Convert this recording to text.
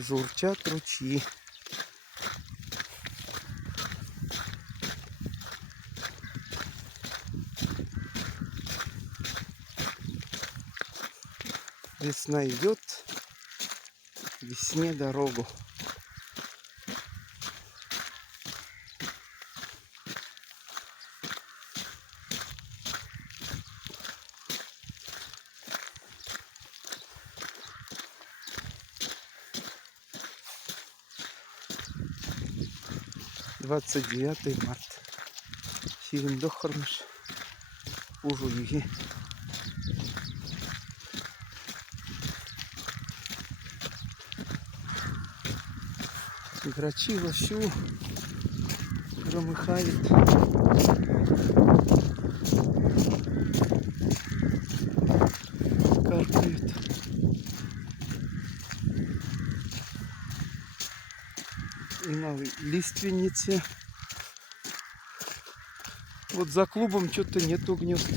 журчат ручьи. Весна идет, весне дорогу. Двадцать 9 марта. Сирендо хормыш. Ужу юги. Грачи вовсю громыхают. Каркают. И на лиственнице. Вот за клубом что-то нету гнезд.